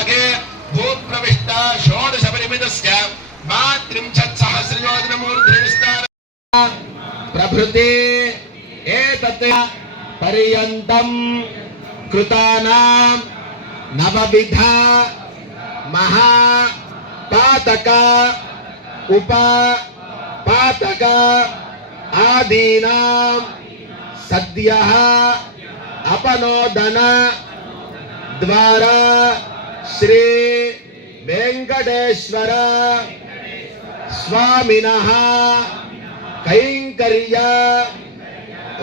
भागे भूप्रविष्टा षोडशपरिमितस्य मात्रिंशत्सहस्रयोजनमूर्ध्निविस्तार प्रभृति एतत् पर्यन्तं कृतानां नवविधा महापातक उपपातक आदीनां सद्यः अपनोदन द्वारा श्री वेंकटेश्वर स्वामिनः कैंकर्य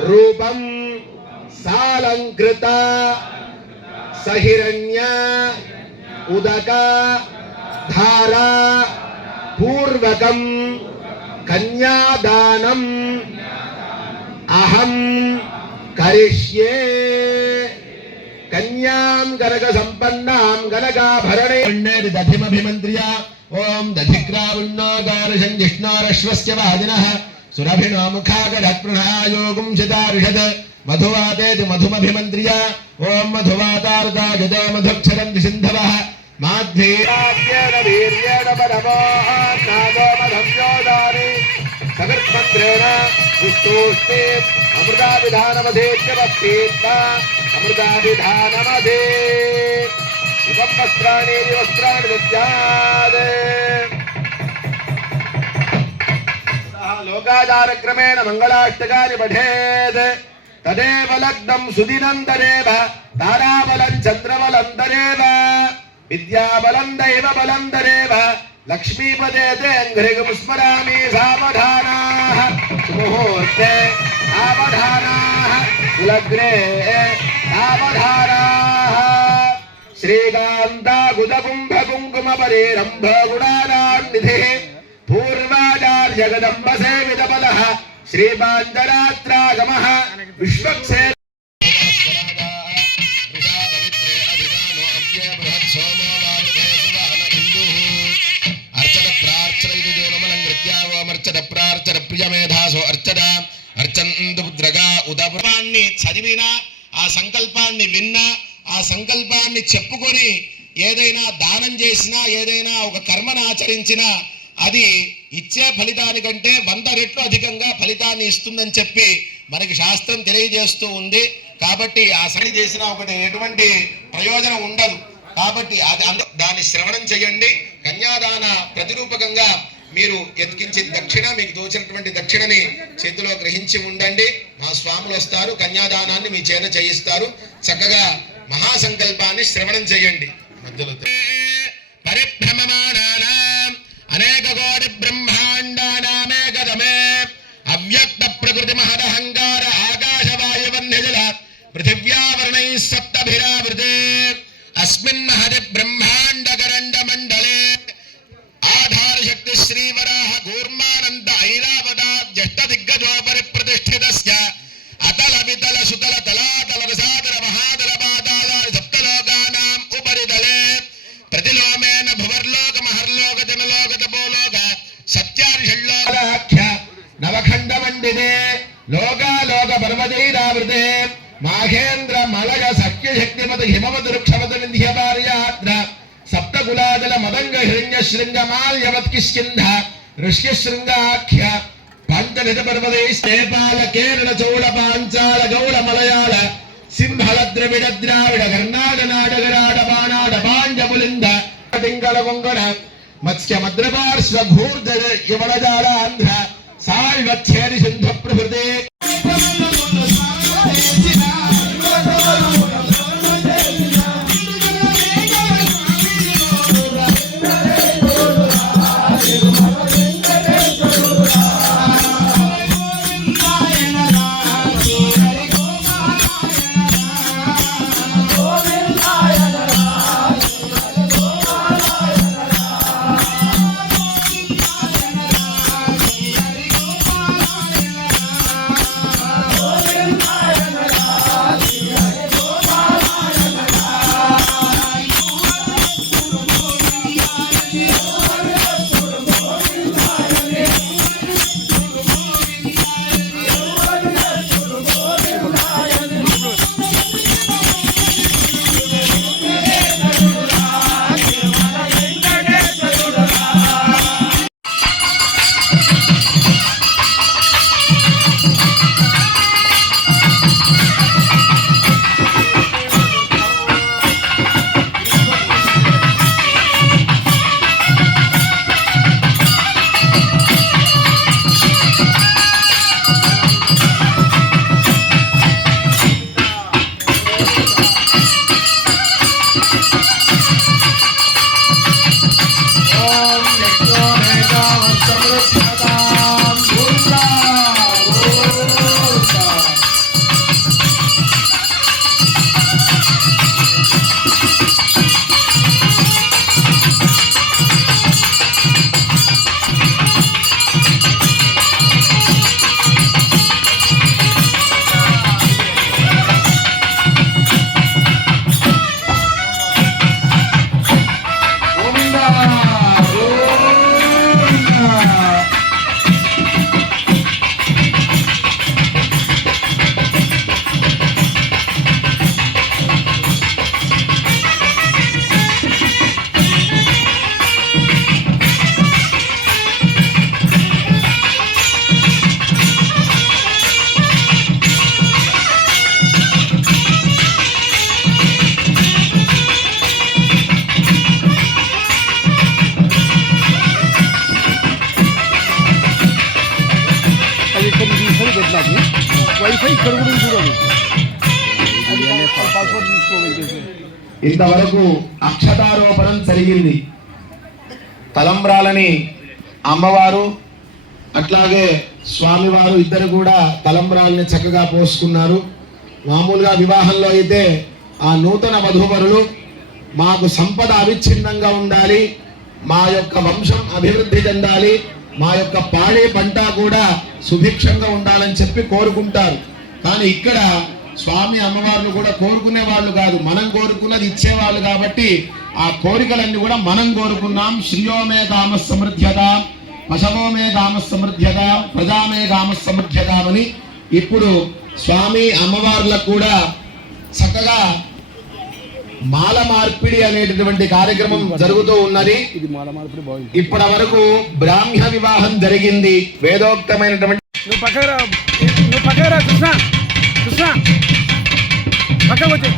रूपं सालंकृत सहिरण्य उदक धारा पूर्वकं कन्यादानम् अहं करिष्ये। कन्यां गणक संपन्नां गणकाभरणे दधिमभिमन्त्र्य ओम दधिग्रावण्णोगारशं जिष्णोरश्वस्य वादिनः सुरभिनो मुखागधत्प्रणयोगुं शितारिषत् मधुवातेति मधुमभिमन्त्र्य ओम मधुवातारुता जदे मधुक्षरं सिन्धवः माध्येन वीर्येण परमो नागो मधव्योदारि सकृत्मन्त्रेण विस्तूष्णे अमृताभिधानमधेत्यवत्तीत्वा अमृताभिधानमधे इवं वस्त्राणि दद्यात् लोकाचारक्रमेण मङ्गलाष्टकानि पठेत् तदेव लग्नं सुदिनं तदेव ताराबलं चन्द्रबलं तदेव विद्याबलं दैवबलं तदेव लक्ष्मीपदे ते घृगं स्मरामि सावधानाः सुमुहूर्ते सावधानाः कुलग्ने सावधानाः श्रीकान्ता गुदकुम्भकुङ्कुमपरिरम्भ गुणानान्निधिः पूर्वाचार्य जगदम्ब सेवितबलः श्रीपाञ्चरात्रागमः विश्वक्सेन ప్రార్చన ప్రియమేధాసో అర్చన అర్చందు ద్రగా ఉదపురాన్ని చదివిన ఆ సంకల్పాన్ని విన్న ఆ సంకల్పాన్ని చెప్పుకొని ఏదైనా దానం చేసినా ఏదైనా ఒక కర్మను ఆచరించినా అది ఇచ్చే ఫలితానికంటే 100 రెట్లు అధికంగా ఫలితాన్ని ఇస్తుందని చెప్పి మనకి శాస్త్రం తెలియజేస్తూ ఉంది. కాబట్టి ఆ సరి చేసిన ఒకటి ఎటువంటి ప్రయోజనం ఉండదు. కాబట్టి దాన్ని శ్రవణం చేయండి. కన్యాదాన ప్రతిరూపకంగా మీరు ఎత్కించి దక్షిణ మీకు తోచినటువంటి దక్షిణని చేతిలో గ్రహించి ఉండండి. మా స్వాములు వస్తారు, కన్యాదానాన్ని మీ చేత చేయిస్తారు. చక్కగా మహాసంకల్పాన్ని శ్రవణం చేయండి. మధ్యలో పరిభ్రమమానానాం అనేక కోటి బ్రహ్మాండానామేకదమే అవ్యక్త ప్రకృతి మహదహంకార ఆకాశవాయువన్యజల పృథివ్యావరణైః సప్తభిరావృతే అస్మిన్ మహది బ్రహ్మాండకరండ మండలే ఆధార శక్తి శ్రీవరాహ కూర్మానంద ఐరావత జ్యేష్ఠ దిగ్గజోపరి ప్రతిష్ఠితస్య అతల వితల సుతల తలాతల రసాతల మహాతల పాతాళాని సప్తలోకానాం ఉపరితలే ప్రతిలోమేన భువర్లోక మహర్లోక జనలోక తపోలోక సత్యారిషళ్ళోకాఖ్య నవఖండ మండితే లోకాలోక పర్వతైరావృతే మాఘేంద్ర మలయ సఖ్య శక్తిమత హిమవత్ వృక్షవత వింధ్యపార్యాత్ర సప్తకులాదల మదంగ హిరణ్య శృంగమాల్యవత్ కిష్కింధ ఋష్య శృంగాఖ్య పంచనిధ పర్వతై శ్రేపాల కేరళ చౌళ పాంచాల గౌళ మలయాళ సింహళ ద్రవిడ ద్రావిడ కర్ణాట నాటగరాట బాణాట పాండపులింద టింగళ కొంగణ మత్స్య మద్రపార్శ్వ ఘూర్ధ యువళజాల ఆంధ్ర సాల్వచ్ఛేరి సింధు ప్రభృతే వైఫై ఇక్కడ కూడా చూడాలి. పాస్వర్డ్ తీసుకోవాలి. ఇంతవరకు అక్షతారోపణం జరిగింది. తలంబ్రాలని అమ్మవారు అట్లాగే స్వామివారు ఇద్దరు కూడా తలంబ్రాలని చక్కగా పోసుకున్నారు. మామూలుగా వివాహంలో అయితే ఆ నూతన వధూవరులు మాకు సంపద అవిచ్ఛిన్నంగా ఉండాలి, మా యొక్క వంశం అభివృద్ధి చెందాలి, మా యొక్క పాడే పంట కూడా సుభిక్షంగా ఉండాలని చెప్పి కోరుకుంటారు. కానీ ఇక్కడ స్వామి అమ్మవారిని కూడా కోరుకునే వాళ్ళు కాదు, మనం కోరుకున్నది ఇచ్చేవాళ్ళు. కాబట్టి ఆ కోరికలన్నీ కూడా మనం కోరుకున్నాం. శ్రీయోమే కామ సమృద్ధ్యత, పశవోమే కామ సమృద్ధ్యత, ప్రజామే కామ సమృద్ధ్యత. ఇప్పుడు స్వామి అమ్మవార్లకు కూడా చక్కగా మాల మార్పిడి అనేటటువంటి కార్యక్రమం జరుగుతూ ఉన్నది. ఇప్పటి వరకు బ్రాహ్మణ వివాహం జరిగింది. వేదోక్తమైనటువంటి నువ్వు పక్కరా కృష్ణ పక్కకు వచ్చి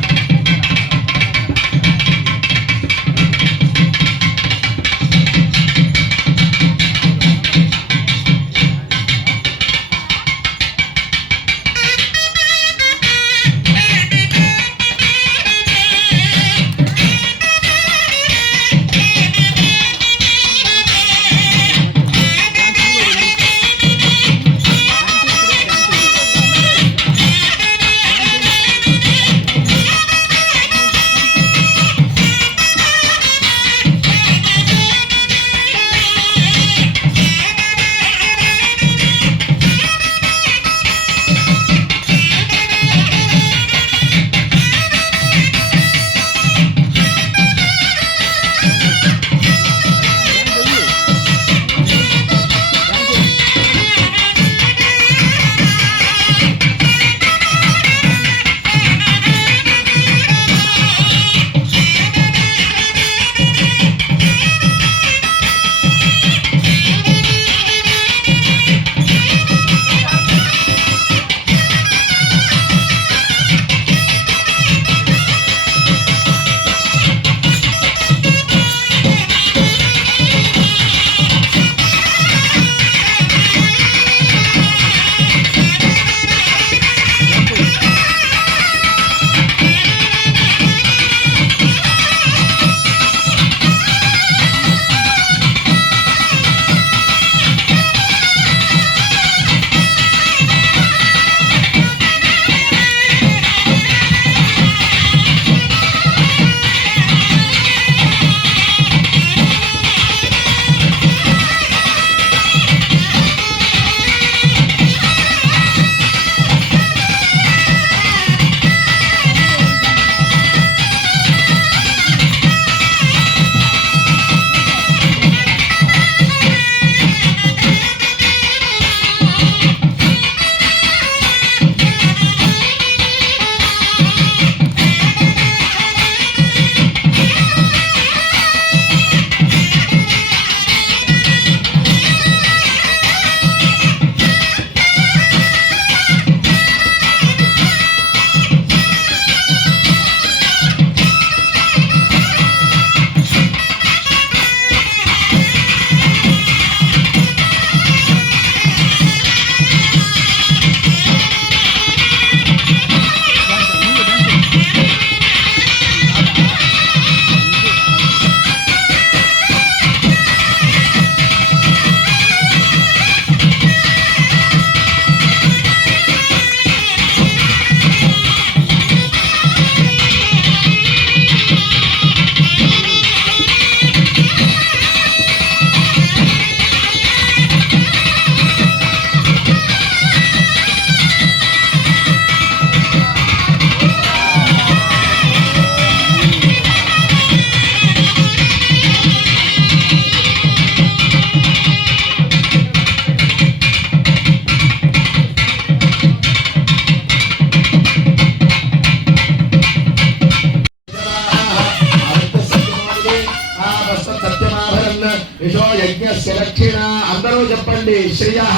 యశో యజ్ఞస్య దక్షిణ. అందరూ చెప్పండి. శ్రియః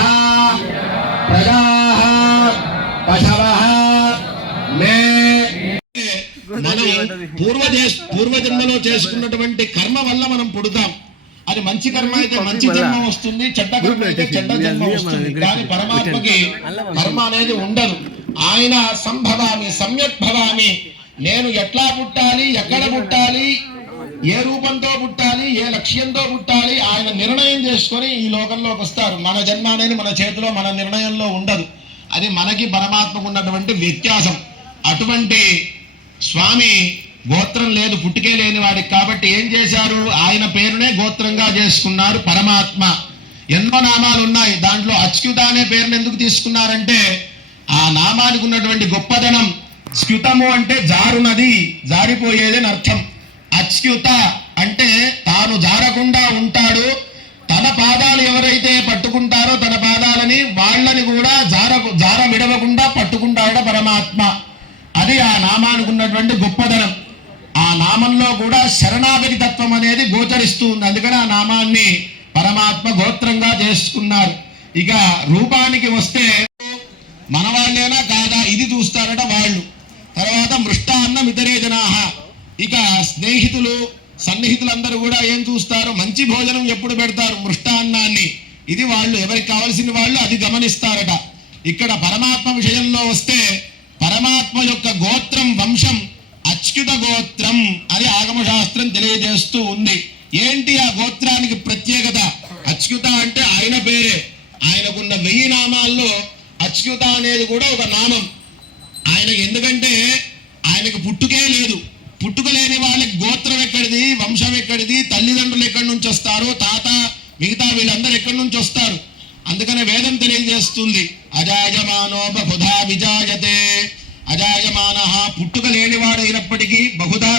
ప్రజాః పశవః మే. మనం పూర్వజన్మలో చేసుకున్నటువంటి కర్మ వల్ల మనం పుడతాం. అది మంచి కర్మ అయితే మంచి జన్మ వస్తుంది, చెడ్డ కర్మ అయితే చెడ్డ జన్మ వస్తుంది. కానీ పరమాత్మకి కర్మ అనేది ఉండదు. ఆయన సంభవామి సమ్యక్ భవామి, నేను ఎట్లా పుట్టాలి, ఎక్కడ పుట్టాలి, ఏ రూపంతో పుట్టాలి, ఏ లక్ష్యంతో పుట్టాలి, ఆయన నిర్ణయం చేసుకొని ఈ లోకంలోకి వస్తారు. మన జన్మ అనేది మన చేతిలో, మన నిర్ణయంలో ఉండదు. అది మనకి పరమాత్మకు ఉన్నటువంటి వ్యత్యాసం. అటువంటి స్వామి గోత్రం లేదు, పుట్టుకే లేని వాడికి, కాబట్టి ఏం చేశారు, ఆయన పేరునే గోత్రంగా చేసుకున్నారు పరమాత్మ. ఎన్నో నామాలు ఉన్నాయి, దాంట్లో అచ్యుత అనే పేరును ఎందుకు తీసుకున్నారంటే ఆ నామానికి ఉన్నటువంటి గొప్పదనం. స్యుతము అంటే జారునది, జారిపోయేదని అర్థం. అచ్యుత అంటే తాను జారకుండా ఉంటాడు. తన పాదాలు ఎవరైతే పట్టుకుంటారో తన పాదాలని, వాళ్ళని కూడా జార విడవకుండా పట్టుకుంటాడు పరమాత్మ. అది ఆ నామానికి ఉన్నటువంటి గొప్పదనం. ఆ నామంలో కూడా శరణాగతి తత్వం అనేది గోచరిస్తూ ఉంది. అందుకని ఆ నామాన్ని పరమాత్మ గోత్రంగా చేసుకున్నారు. ఇక రూపానికి వస్తే మన వాళ్ళేనా కాదా ఇది చూస్తారట వాళ్ళు. తర్వాత మృష్టాన్నం ఇతరే జనాహ, ఇక స్నేహితులు సన్నిహితులందరూ కూడా ఏం చూస్తారు, మంచి భోజనం ఎప్పుడు పెడతారు, మృష్టాన్నాన్ని. ఇది వాళ్ళు ఎవరికి కావలసిన వాళ్ళు అది గమనిస్తారట. ఇక్కడ పరమాత్మ విషయంలో వస్తే పరమాత్మ యొక్క గోత్రం వంశం అచ్యుత గోత్రం అని ఆగమశాస్త్రం తెలియజేస్తూ ఉంది. ఏంటి ఆ గోత్రానికి ప్రత్యేకత? అచ్యుత అంటే ఆయన పేరే. ఆయనకున్న 1000 నామాల్లో అచ్యుత అనేది కూడా ఒక నామం. ఆయనకి ఎందుకంటే ఆయనకు పుట్టుకే లేదు. పుట్టుక లేని వాళ్ళకి గోత్రం ఎక్కడిది, వంశం ఎక్కడిది, తల్లిదండ్రులు ఎక్కడి నుంచి వస్తారు, తాత మిగతా వీళ్ళందరూ ఎక్కడి నుంచి వస్తారు. అందుకనే వేదం తెలియజేస్తుంది, అజాయమానో బహుధా విజాయతే. అజాయమాన పుట్టుక లేనివాడైనప్పటికీ బహుధా